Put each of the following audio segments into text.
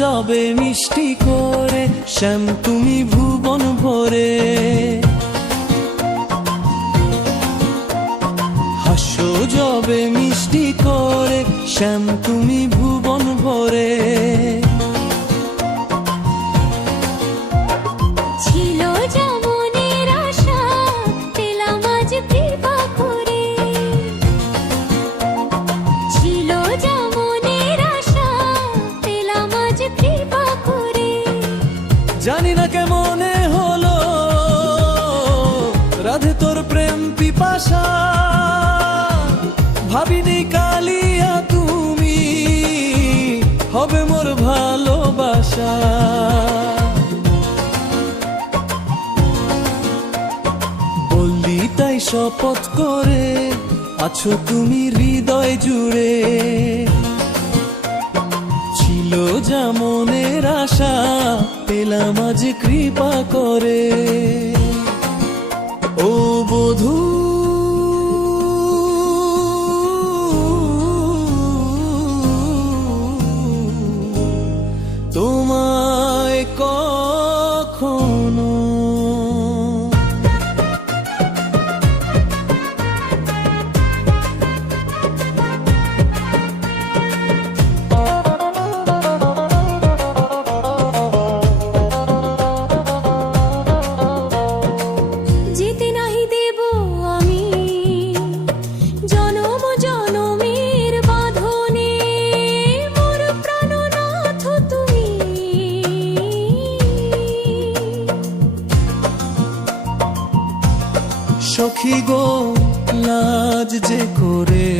যাবে মিষ্টি করে শ্যাম তুমি ভুবন ভরে। হাসো যাবে মিষ্টি করে শ্যাম তুমি ভুবন ভরে। ছিল যা মনের আশা পেলাম আজ কৃপা করে। ছিল যা মনের আশা পেলাম আজ কৃপা করে। জানি না কেমনে হলো রাধে তোর প্রেম পিপাসা, ভাবিনি কালিয়া তুমি হবে মোর ভালোবাসা। বললি তাই শপথ করে আছো তুমি হৃদয় জুড়ে। ছিল যা মনের আশা পেলাম আজ কৃপা করে। ও বধূ তোমায় কখনো যেতে নাহি দেব আমি জনম জনমের বাঁধনে। মোর প্রাণনাথ তুমি সখী গো লাজ যে করে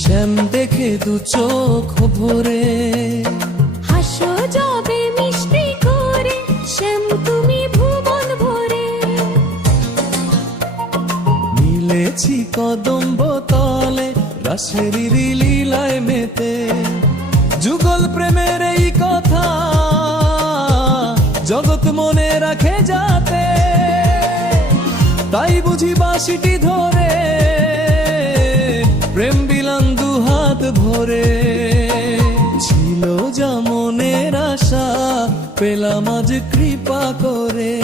শ্যাম দেখে দু চোখ ভরে। হাসো যাবে মিষ্টি করে শ্যাম তুমি ভুবন ভরে। মিলেছি কদম্ব তলে রাসের লীলায় মেতে। যুগল প্রেমের এই কথা জগৎ মনে রাখে যাতে, তাই বুঝি বাঁশিটি ধরে প্রেম বিলান দু হাত ভরে। ছিল যা মনের আশা পেলাম আজ কৃপা করে।